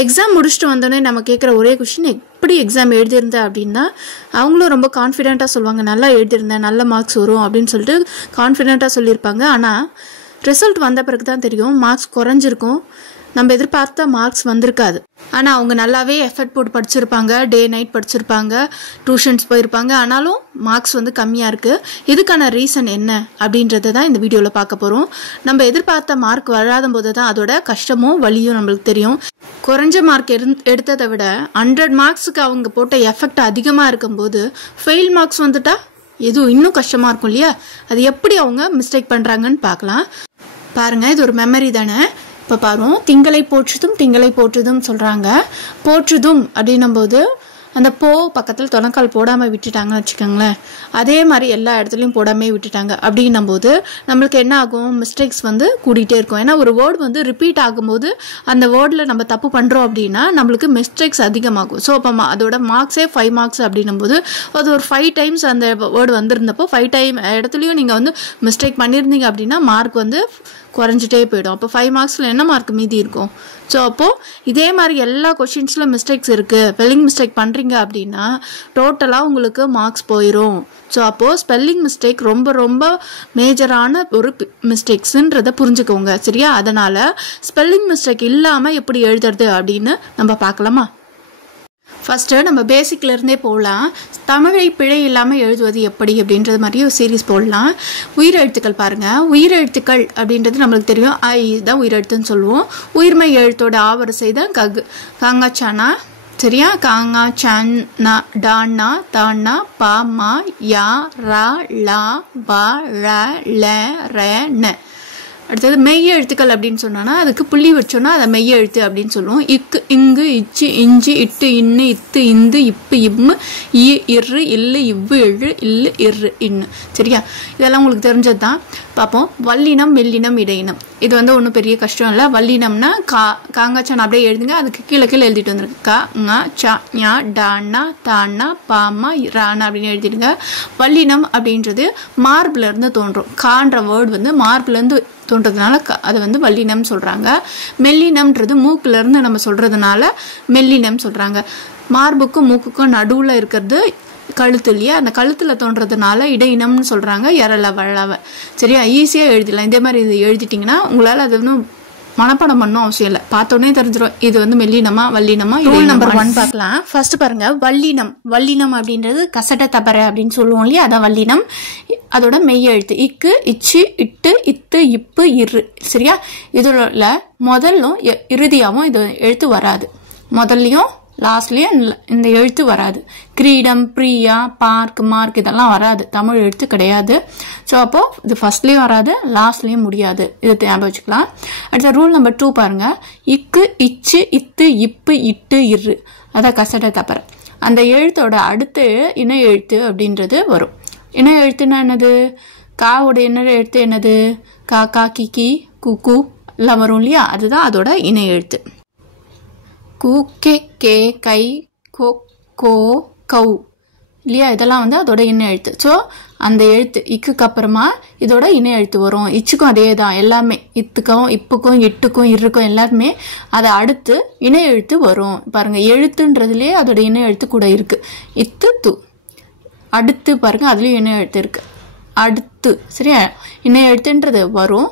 Exam முடிச்சுட்டு வந்தோடனே நம்ம கேட்குற ஒரே கொஸ்டின் எப்படி எக்ஸாம் எழுதியிருந்தேன் அப்படின்னா அவங்களும் ரொம்ப கான்ஃபிடென்ட்டாக சொல்லுவாங்க, நல்லா எழுதியிருந்தேன், நல்ல மார்க்ஸ் வரும் அப்படின்னு சொல்லிட்டு கான்ஃபிடென்ட்டாக சொல்லியிருப்பாங்க. ஆனால் ரிசல்ட் வந்த பிறகு தான் தெரியும் மார்க்ஸ் குறைஞ்சிருக்கும், நம்ம எதிர்பார்த்த மார்க்ஸ் வந்திருக்காது. ஆனால் அவங்க நல்லாவே எஃபர்ட் போட்டு படிச்சிருப்பாங்க, டே நைட் படிச்சிருப்பாங்க, டியூஷன்ஸ் போயிருப்பாங்க, ஆனாலும் மார்க்ஸ் வந்து கம்மியாக இருக்குது. இதுக்கான ரீசன் என்ன அப்படின்றத தான் இந்த வீடியோவில் பார்க்க போகிறோம். நம்ம எதிர்பார்த்த மார்க் வராத போது தான் அதோட கஷ்டமும் வலியும் நம்மளுக்கு தெரியும். குறைஞ்ச மார்க் எடுத்ததை விட 100 மார்க்ஸுக்கு அவங்க போட்ட எஃபெக்ட் அதிகமாக இருக்கும்போது ஃபெயில் மார்க்ஸ் வந்துட்டா எதுவும் இன்னும் கஷ்டமாக இருக்கும் இல்லையா? அது எப்படி அவங்க மிஸ்டேக் பண்ணுறாங்கன்னு பார்க்கலாம். பாருங்கள், இது ஒரு மெமரி தானே. இப்போ பாருங்க, திங்களை போற்றுதும் சொல்கிறாங்க. போற்றுதும் அப்படின்னும் போது அந்த போ பக்கத்தில் தொணக்கால் போடாமல் விட்டுட்டாங்கன்னு வச்சுக்கோங்களேன். அதே மாதிரி எல்லா இடத்துலையும் போடாமல் விட்டுட்டாங்க அப்படின்னும் போது நம்மளுக்கு என்ன ஆகும், மிஸ்டேக்ஸ் வந்து கூட்டிகிட்டே இருக்கும். ஏன்னா ஒரு வேர்டு வந்து ரிப்பீட் ஆகும்போது அந்த வேர்டில் நம்ம தப்பு பண்ணுறோம் அப்படின்னா நம்மளுக்கு மிஸ்டேக்ஸ் அதிகமாகும். ஸோ அப்போ அதோட மார்க்ஸே 5 மார்க்ஸ் அப்படின்னும் போது அது ஒரு 5 டைம்ஸ் அந்த வேர்டு வந்திருந்தப்போ 5 டைம் இடத்துலையும் நீங்கள் வந்து மிஸ்டேக் பண்ணியிருந்தீங்க அப்படின்னா மார்க் வந்து குறைஞ்சிட்டே போயிடும். அப்போ 5 மார்க்ஸில் என்ன மார்க் மீதி இருக்கும்? ஸோ அப்போது இதே மாதிரி எல்லா கொஷின்ஸில் மிஸ்டேக்ஸ் இருக்குது, ஸ்பெல்லிங் மிஸ்டேக் பண்ணுறீங்க அப்படின்னா டோட்டலாக உங்களுக்கு மார்க்ஸ் போயிடும். ஸோ அப்போது ஸ்பெல்லிங் மிஸ்டேக் ரொம்ப ரொம்ப மேஜரான ஒரு மிஸ்டேக்ஸுன்றதை புரிஞ்சுக்கோங்க, சரியா? அதனால் ஸ்பெல்லிங் மிஸ்டேக் இல்லாமல் எப்படி எழுதுறது அப்படின்னு நம்ம பார்க்கலாமா? ஃபஸ்ட்டு நம்ம பேசிக்லேருந்தே போகலாம். தமிழை பிழை இல்லாமல் எழுதுவது எப்படி அப்படின்றது மாதிரி ஒரு சீரீஸ் போடலாம். உயிரெழுத்துக்கள் பாருங்கள். உயிரெழுத்துக்கள் அப்படின்றது நம்மளுக்கு தெரியும், ஐ தான் உயிரெழுத்துன்னு சொல்லுவோம். உயிர்மை எழுத்தோட ஆவரிசை தான் காங்காச்சானா, சரியா? காங்கா சான்னா டானா தானா பா மா யா ரா லா பா ர ல ர ந. அடுத்தது மெய் எழுத்துக்கள் அப்படின்னு சொன்னோன்னா அதுக்கு புள்ளி வச்சோன்னா அதை மெய் எழுத்து அப்படின்னு சொல்லுவோம். இக்கு இங்கு இச்சு இஞ்சி இட்டு இன்னு இத்து இந்து இப்பு இம்மு இ இரு இல்லு இவ்வு எழு இல்லு இரு இன்னு, சரியா? இதெல்லாம் உங்களுக்கு தெரிஞ்சது தான். பார்ப்போம். வல்லினம் மெல்லினம் இடையினம். இது வந்து ஒன்றும் பெரிய கஷ்டம் இல்லை. வல்லினம்னா காங்காச்சான் அப்படியே எழுதுங்க, அதுக்கு கீழே எழுதிட்டு வந்துருக்கு. கா ஙா சா ஞா டானா தானா பாமா ரானா அப்படின்னு எழுதிடுங்க. வல்லினம் அப்படின்றது மார்பிலேருந்து தோன்றும். கான்ற வேர்டு வந்து மார்பிலேருந்து தோன்றதுனால அது வந்து வல்லினம் சொல்கிறாங்க. மெல்லினம்ன்றது மூக்குலேருந்து நம்ம சொல்கிறதுனால மெல்லினம் சொல்கிறாங்க. மார்புக்கும் மூக்குக்கும் நடுவில் இருக்கிறது கழுத்து இல்லையா, அந்த கழுத்தில் தோன்றதுனால இடையினம்னு சொல்கிறாங்க. எரள வளவ, சரியா? ஈஸியாக எழுதிடலாம். இதே மாதிரி இது எழுதிட்டிங்கன்னா உங்களால் அது வந்து மனப்பாடம் பண்ணணும் அவசியம் இல்லை, பார்த்தோன்னே தெரிஞ்சிடும் இது வந்து மெல்லினமா வல்லினமா. ரூல் நம்பர் 1 பார்க்கலாம். ஃபர்ஸ்ட் பாருங்க, வல்லினம். வல்லினம் அப்படின்றது கசட தபர அப்படின்னு சொல்லுவோம் இல்லையா, அதான் வல்லினம். அதோட மெய் எழுத்து இக்கு இச்சு இட்டு இத்து இப்பு இரு, சரியா? இதில் முதல்லும் இறுதியாகவும் இது எழுத்து வராது. முதல்லையும் லாஸ்ட்லேயும் இந்த எழுத்து வராது. கிரீடம், பிரியா, பார்க், மார்க் இதெல்லாம் வராது, தமிழ் எழுத்து கிடையாது. ஸோ அப்போது இது ஃபர்ஸ்ட்லேயும் வராது, லாஸ்ட்லேயும் முடியாது, இது ஞாபகம் வச்சுக்கலாம். அடுத்த ரூல் நம்பர் 2 பாருங்கள். இக்கு இச்சு இத்து இப்பு இட்டு இரு, அதான் கசட தப்பற. அந்த எழுத்தோட அடுத்து இணை எழுத்து அப்படின்றது வரும். இணை எழுத்துன்னா என்னது? காவோட இணை எழுத்து என்னது? கா கா கி குக்கு எல்லாம் வரும் இல்லையா, அதுதான் அதோட இணை எழுத்து. கு கே கே கை கோ கோ கௌ இல்லையா, இதெல்லாம் வந்து அதோட இணை எழுத்து. ஸோ அந்த எழுத்து இக்குக்கு அப்புறமா இதோட இணை எழுத்து வரும். இச்சுக்கும் அதே தான், எல்லாமே இத்துக்கும் இப்புக்கும் இட்டுக்கும் இருக்குக்கும் எல்லாருமே அதை அடுத்து இணை எழுத்து வரும். பாருங்க, எழுத்துன்றதுலேயே அதோட இணை எழுத்து கூட இருக்கு. இத்து து. அடுத்து பாருங்க, அதுலேயும் இணை எழுத்து இருக்கு. அடுத்து, சரியா? இணை எழுத்துன்றது வரும்.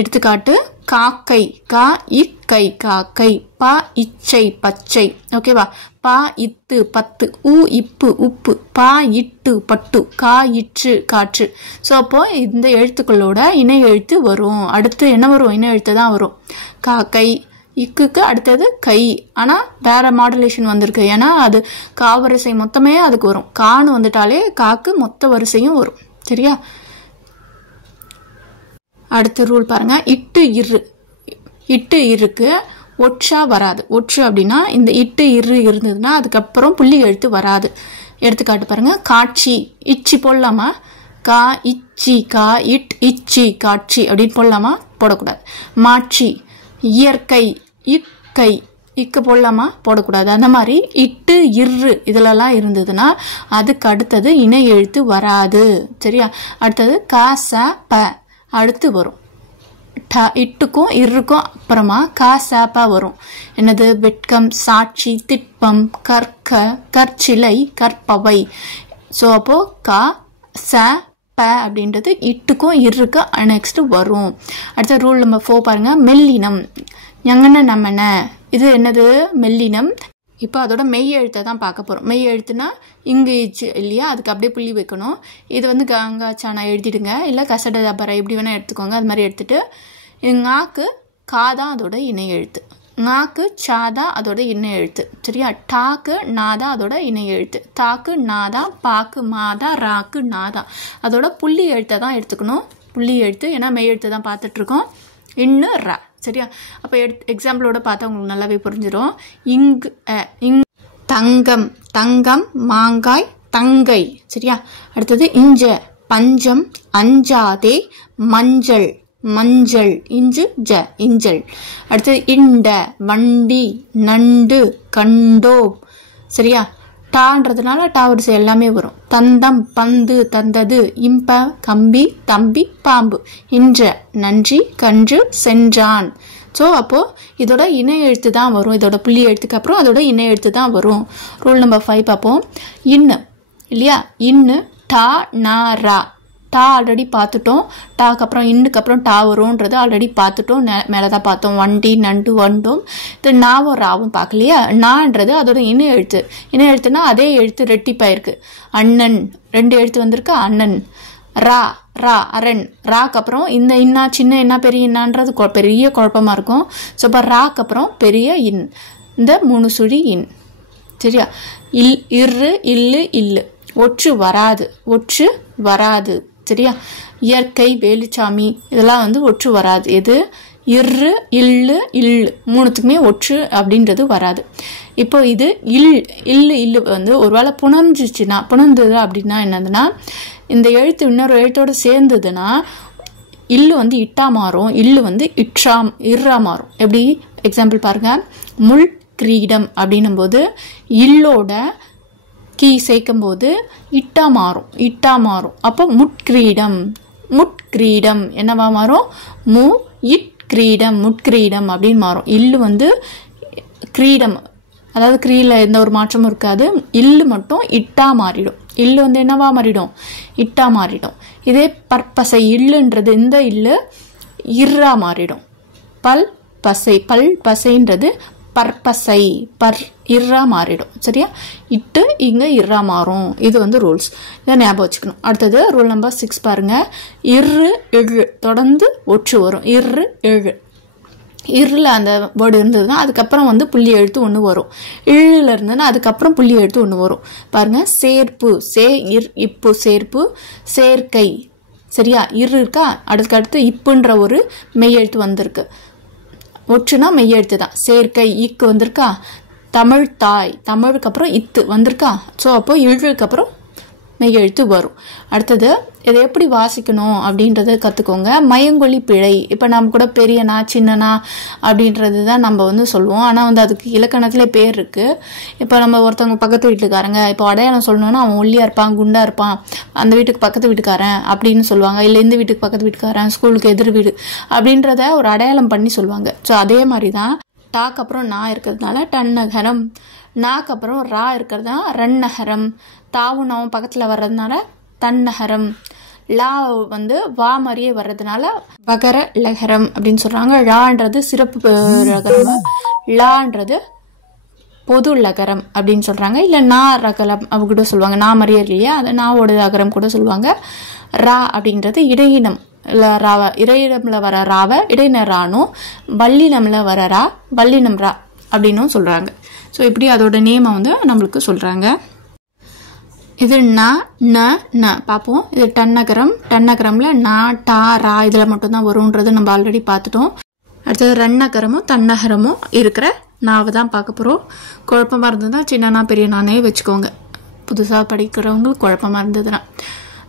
எடுத்துக்காட்டு, காக்கை, கா இக்கை காக்கை, பா இச்சை பச்சை, ஓகேவா? பா இத்து பத்து, ஊ இப்பு உப்பு, பா இட்டு பட்டு, கா இற்று காற்று. ஸோ அப்போ இந்த எழுத்துக்களோட இணை எழுத்து வரும். அடுத்து என்ன வரும்? இணை எழுத்து தான் வரும். காக்கை, இக்குக்கு அடுத்தது கை, ஆனால் வேற மாடுலேஷன் வந்திருக்கு. ஏன்னா அது காவரிசை மொத்தமே அதுக்கு வரும். கான்னு வந்துட்டாலே காக்கு மொத்த வரிசையும் வரும், சரியா? அடுத்த ரூல் பாருங்க, இட்டு இரு. இட்டு இருக்கு, ஒற்றா வராது. ஒற்று அப்படின்னா இந்த இட்டு இரு இருந்ததுன்னா அதுக்கப்புறம் புள்ளி எழுத்து வராது. எடுத்துக்காட்டு பாருங்க, காட்சி. இச்சி போடலாமா? கா இச்சி கா இட் இச்சி காட்சி அப்படின்னு போடலாமா? போடக்கூடாது. மாட்சி. இயற்கை. இக்கை. இக்கு போடலாமா? போடக்கூடாது. அந்த மாதிரி இட்டு இரு இதுலலாம் இருந்ததுன்னா அதுக்கு அடுத்தது இணை எழுத்து வராது, சரியா? அடுத்தது கா ச ப அடுத்து வரும். இட்டுக்கும் இருக்கும் அப்புறமா கா சாப்பா வரும். என்னது? வெட்கம், சாட்சி, திட்பம், கற்க, கற்சிலை, கற்பவை. ஸோ அப்போ கா ச ப அப்படின்றது இட்டுக்கும் இருக்கு நெக்ஸ்ட் வரும். அடுத்த ரூல் நம்பர் 4 பாருங்க. மெல்லினம், ஞங்கன நம்மன. இது என்னது? மெல்லினம். இப்போ அதோட மெய் எழுத்தை தான் பார்க்க போகிறோம். மெய் எழுத்துனா இங்கிலீஷ் இல்லையா, அதுக்கு அப்படியே புள்ளி வைக்கணும். இது வந்து கங்கா சானா எழுதிடுங்க, இல்லை கசட தபரை எப்படி வேணால் எடுத்துக்கோங்க. அது மாதிரி எடுத்துட்டு ஞாக்கு கா தான் அதோட இணை எழுத்து, ஞாக்கு சா தான் அதோட இணை எழுத்து. சரியா? டாக்கு நாதா அதோட இணை எழுத்து, தாக்கு நாதா, பாக்கு மாதா, ராக்கு நாதா. அதோட புள்ளி எழுத்தை தான் எடுத்துக்கணும். புள்ளி எழுத்து, ஏன்னா மெய் எழுத்து தான் பார்த்துட்ருக்கோம். இன்னு ரா. சரியா? அப்போ எக்ஸாம்பிளோட பார்த்தா உங்களுக்கு நல்லாவே புரிஞ்சிடும். இங் தங்கம், தங்கம், மாங்காய், தங்கை. சரியா? அடுத்தது இஞ்ச, பஞ்சம், அஞ்சாதே, மஞ்சள், மஞ்சள், இஞ்சு ஜ, இஞ்சல். அடுத்தது இண்ட, வண்டி, நண்டு, கண்டோம். சரியா? டான்றதுனால டா வரிசை எல்லாமே வரும். தந்தம், பந்து, தந்தது, இம்ப, கம்பி, தம்பி, பாம்பு. இன்ற, நன்றி, கன்று, சென்றான். ஸோ அப்போது இதோட இணை எழுத்து தான் வரும். இதோட புள்ளி எழுத்துக்கு அப்புறம் அதோட இணை எழுத்து தான் வரும். ரூல் நம்பர் 5 பார்ப்போம். இன்னு இல்லையா? இன்னு டா நா ரா. டா ஆல்ரெடி பார்த்துட்டோம். டாக்கு அப்புறம் இன்னுக்கு அப்புறம் டா வரும்ன்றது ஆல்ரெடி பார்த்துட்டோம். மேலே தான் பார்த்தோம். வண்டி, நண்டு, வண்டும். இது நாவும் ராவும் பார்க்கலையா? நான்றது அதோட இணை எழுத்து. இணை எழுத்துனா அதே எழுத்து ரெட்டிப்பாயிருக்கு. அண்ணன் 2 எழுத்து வந்திருக்கு. அண்ணன். ரா, ரா, அரண். ராக்கு அப்புறம் இந்த இன்னா சின்ன இன்னா பெரிய இன்னான்றது பெரிய குழப்பமா இருக்கும். ஸோ இப்போ ராக்கு அப்புறம் பெரிய இன், இந்த 3 சுழி இன். சரியா? இரு, இல்லு, இல்லு. ஒற்று வராது, ஒற்று வராது. சரியா? இயற்கை, வேலுச்சாமி, இதெல்லாம் வந்து ஒற்று வராது. எது? இரு, இல்லு, இல்லு 3த்துக்குமே ஒற்று அப்படின்றது வராது. இப்போ இது இல்லு, இல்லு வந்து ஒருவேளை புணர்ந்துச்சுன்னா, புணர்ந்தது அப்படின்னா என்னதுன்னா, இந்த எழுத்து இன்னொரு எழுத்தோடு சேர்ந்ததுன்னா இல்லு வந்து இட்டா மாறும், இல்லு வந்து இர்ரா மாறும். எப்படி? எக்ஸாம்பிள் பாருங்க. முள் கிரீடம் அப்படின்னும் போது இல்லோட கீ சேர்க்கும் போது இட்டா மாறும், இட்டா மாறும். அப்போ முட்கிரீடம், முட்கிரீடம் என்னவா மாறும்? மு இட் கிரீடம், முட்கிரீடம் அப்படின்னு மாறும். இல்லு வந்து கிரீடம், அதாவது கிரீல எந்த ஒரு மாற்றமும் இருக்காது. இல்லு மட்டும் இட்டா மாறிடும். இல்லு வந்து என்னவா மாறிடும்? இட்டா மாறிடும். இதே பற்பசை இல்லுன்றது இந்த இல்லு இர்ரா மாறிடும். பல் பசை, பல் பசைன்றது பற்பசை, இர்ரா மாறிடும். சரியா? இட்டு இங்க இர்ரா மாறும். இது வந்து ரூல்ஸ். இதை ஞாபகம் வச்சுக்கணும். அடுத்தது ரூல் நம்பர் 6 பாருங்க. இரு, எழு தொடர்ந்து ஒற்று வரும். இரு, எழு. இருல அந்த வேர்டு இருந்ததுன்னா அதுக்கப்புறம் வந்து புள்ளி எழுத்து ஒன்று வரும். இழுல இருந்ததுன்னா அதுக்கப்புறம் புள்ளி எழுத்து ஒன்று வரும். பாருங்க. சேர்ப்பு, சே இர் இப்பு, சேர்ப்பு, சேர்க்கை. சரியா? இரு இருக்கா, அடுத்து இப்புன்ற ஒரு மெய் எழுத்து வந்திருக்கு. ஒற்றுனா மெய் எழுத்து தான். சேர்க்கை, இக்கு வந்திருக்கா. தமிழ் தாய், தமிழுக்கு அப்புறம் இத்து வந்திருக்கா. ஸோ அப்போ இழுக்கு அப்புறம் மெய் எழுத்து வரும். அடுத்தது இதை எப்படி வாசிக்கணும் அப்படின்றத கற்றுக்கோங்க. மயங்கொலி பிழை. இப்போ நம்ம கூட பெரியனா சின்னனா அப்படின்றது தான் நம்ம வந்து சொல்லுவோம். ஆனால் வந்து அதுக்கு இலக்கணத்திலே பேர் இருக்குது. இப்போ நம்ம ஒருத்தவங்க பக்கத்து வீட்டுக்காரங்க, இப்போ அடையாளம் சொல்லணும்னா அவன் ஒல்லியாக இருப்பான், குண்டாக இருப்பான், அந்த வீட்டுக்கு பக்கத்து வீட்டுக்காரன் அப்படின்னு சொல்லுவாங்க. இல்லை இந்த வீட்டுக்கு பக்கத்து வீட்டுக்காரன், ஸ்கூலுக்கு எதிர் வீடு அப்படின்றத ஒரு அடையாளம் பண்ணி சொல்லுவாங்க. ஸோ அதே மாதிரி தான் டாக்கு அப்புறம் நா இருக்கிறதுனால டன்னகரம், நாக்கு அப்புறம் ரா இருக்கிறதுனா ரன்னகரம், தாவும் நாவும் பக்கத்தில் வர்றதுனால தன்னகரம், லா வந்து வா மாதிரியே வர்றதுனால வகர லகரம் அப்படின்னு சொல்கிறாங்க. ழான்றது சிறப்பு ரகரம், லான்றது பொது லகரம் அப்படின்னு சொல்கிறாங்க. இல்லை நா ரகலம் அப்படி கூட சொல்லுவாங்க. நா மாதிரியே இல்லையா, அதை நாவோட அகரம் கூட சொல்லுவாங்க. ரா அப்படின்றது இடையினம், ராவ இடையினம்ல வர ராவை இடையின ரானும், வல்லினம்ல வர ரா வல்லினம் ரா அப்படின்னும் சொல்கிறாங்க. ஸோ இப்படி அதோட நேமை வந்து நம்மளுக்கு சொல்கிறாங்க. இது ந ந ந பார்ப்போம். இது டன்னகரம், டன்னகரம்ல நா டா ரா இதில் மட்டும்தான் வரும்ன்றது நம்ம ஆல்ரெடி பார்த்துட்டோம். அடுத்தது ரன்னகரமும் தன்னகரமும் இருக்கிற நாவை தான் பார்க்க போகிறோம். குழப்பமாக இருந்ததுன்னா சின்னனா பெரிய நானே வச்சுக்கோங்க. புதுசாக படிக்கிறவங்களுக்கு குழப்பமாக இருந்ததுன்னா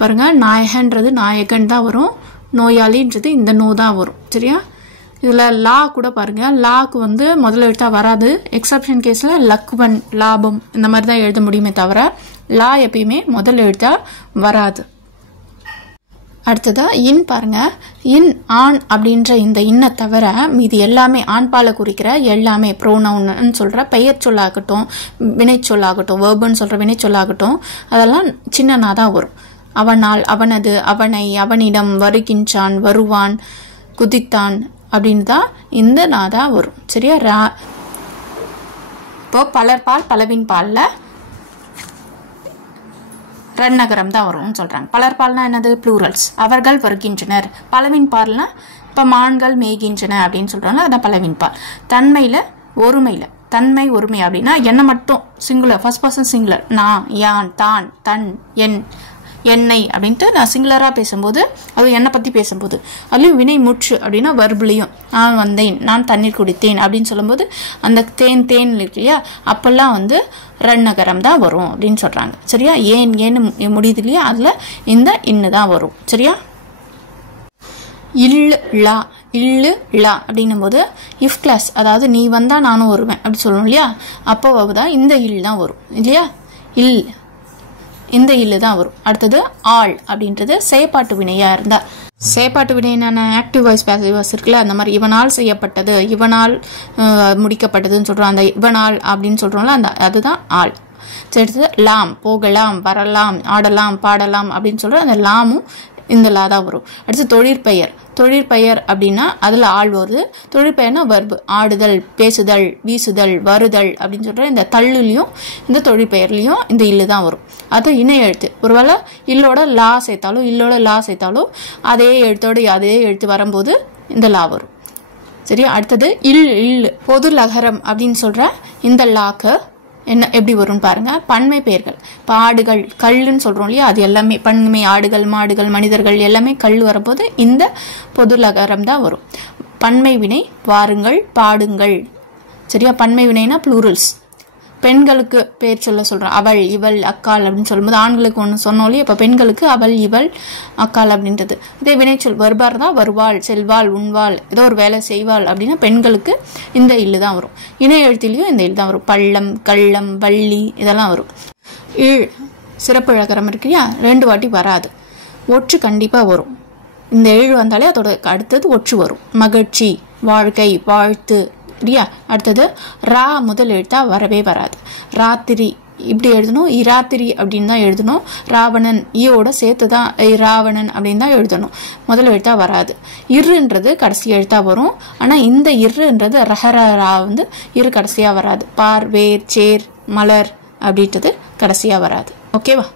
பாருங்கள். நாயகன்றது நாயகன் தான் வரும், நோயாளின்றது இந்த நோ தான் வரும். சரியா? இதில் லா கூட பாருங்கள். லாக்கு வந்து முதல்ல எழுத்தா வராது. எக்ஸப்ஷன் கேஸில் லக்குவன், லாபம் இந்த மாதிரி தான் எழுத முடியுமே தவிர லா எப்பயுமே முதல் எழுத்தா வராது. அடுத்ததா இன் பாருங்க. இன் ஆண் அப்படின்ற இந்த இன்னை தவிர மீது எல்லாமே ஆண் பாலை குறிக்கிற எல்லாமே ப்ரோனவுன்னு சொல்ற பெயர் சொல்லாகட்டும், வினை சொல்லாகட்டும், வேர்புன்னு சொல்ற வினை சொல்லாகட்டும், அதெல்லாம் சின்னனா தான் வரும். அவனால், அவனது, அவனை, அவனிடம், வருகின்றான், வருவான், குதித்தான் அப்படின்னு தான் இந்த நாதா வரும். சரியா? இப்போ பலர்பால் பலவின் பால்ல ரன்னகரம் தான் வரும்னு சொல்றாங்க. பலர்பால்னா என்னது? ப்ளூரல்ஸ். அவர்கள் வருகின்றனர். பலவின் பால்னா இப்போ மான்கள் மேய்கின்றன அப்படின்னு சொல்றாங்க. அதான் பலவின் பால். தன்மையில ஒருமையில, தன்மை ஒருமை அப்படின்னா என்ன மட்டும் சிங்குலர், ஃபர்ஸ்ட் பர்சன் சிங்குலர். நான், யான், தான், தன், என், என்னை அப்படின்ட்டு நான் சிங்குலராக பேசும்போது, அது என்னை பற்றி பேசும்போது, அதுலேயும் வினை முற்று அப்படின்னா வர்புலையும் நான் வந்தேன், நான் தண்ணீர் குடித்தேன் அப்படின்னு சொல்லும்போது அந்த தேன் தேன் இருக்கு இல்லையா, அப்பெல்லாம் வந்து ரன்னகரம் தான் வரும் அப்படின்னு சொல்கிறாங்க. சரியா? ஏன்னு முடியுது இல்லையா, அதில் இந்த இன்னு தான் வரும். சரியா? இல்லு லா அப்படின்னும் போது இஃப் கிளாஸ், அதாவது நீ வந்தால் நானும் வருவேன் அப்படி சொல்லணும் இல்லையா, அப்போ தான் இந்த இல் தான் வரும் இல்லையா. இந்த இல்லு தான் வரும். அடுத்தது ஆள் அப்படின்றது செயற்பாட்டு வினையா இருந்தா, செயற்பாட்டு வினை என்னென்ன? ஆக்டிவ் வாய்ஸ், பாசிவ் வாய்ஸ் இருக்குல்ல, அந்த மாதிரி இவனால் செய்யப்பட்டது, இவனால் முடிக்கப்பட்டதுன்னு சொல்றோம். அந்த இவனால் அப்படின்னு சொல்றோம்ல, அந்த அதுதான் ஆள். அடுத்தது லாம், போகலாம், வரலாம், ஆடலாம், பாடலாம் அப்படின்னு சொல்ற அந்த லாமும் இந்த லா தான் வரும். அடுத்து தொழிற்பெயர். தொழிற்பெயர் அப்படின்னா அதுல ஆள் வருது. தொழிற்பெயர்னா வர்பு, ஆடுதல், பேசுதல், வீசுதல், வருதல் அப்படின்னு சொல்ற இந்த தள்ளுலையும் இந்த தொழிற்பெயர்லையும் இந்த இல்லு தான் வரும். அது இணை எழுத்து. ஒருவேளை இல்லோட லா சேர்த்தாலும் அதே எழுத்து வரும்போது இந்த லா வரும். சரியா? அடுத்தது இல் பொது லகரம் அப்படின்னு சொல்ற இந்த லாக்கு என்ன எப்படி வரும்னு பாருங்க. பன்மை பெயர்கள். இப்போ ஆடுகள், கல்லுன்னு சொல்றோம் இல்லையா, அது எல்லாமே பன்மை. ஆடுகள், மாடுகள், மனிதர்கள் எல்லாமே கல் வரும்போது இந்த பொது லகரம் தான் வரும். பன்மை வினை வாருங்கள், பாடுங்கள். சரியா? பன்மை வினைனா ப்ளூரல்ஸ். பெண்களுக்கு பேர் சொல்றோம். அவள், இவள், அக்கால் அப்படின்னு சொல்லும்போது ஆண்களுக்கு ஒன்று சொன்னோம் இல்லையா, இப்போ பெண்களுக்கு அவள், இவள், அக்கால் அப்படின்றது. இதே வினைச்சொல் வருபார் தான் வருவாள், செல்வாள், உண்வாள், ஏதோ ஒரு வேலை செய்வாள் அப்படின்னா பெண்களுக்கு இந்த இல்லு தான் வரும். இணை எழுத்திலையும் இந்த இல்லு தான் வரும். பள்ளம், கள்ளம், வள்ளி இதெல்லாம் வரும். சிறப்பு இழகரம் இருக்கு இல்லையா, 2 வாட்டி வராது. ஒற்று கண்டிப்பா வரும். இந்த வந்தாலே அதோட அடுத்தது ஒற்று வரும். மகிழ்ச்சி, வாழ்க்கை, வாழ்த்து. சரியா? அடுத்தது ரா முதல் எழுத்தா வரவே வராது. ராத்திரி இப்படி எழுதணும், இராத்திரி அப்படின்னு தான் எழுதணும். ராவணன் ஈயோட சேர்த்து தான் ராவணன் அப்படின்னு தான் எழுதணும். முதல் எழுத்தா வராது. இருன்றது கடைசி எழுத்தா வரும். ஆனா இந்த இருன்றது ரா வந்து கடைசியா வராது. பார், வேர், சேர், மலர் அப்படின்றது கடைசியா வராது. ஓகேவா?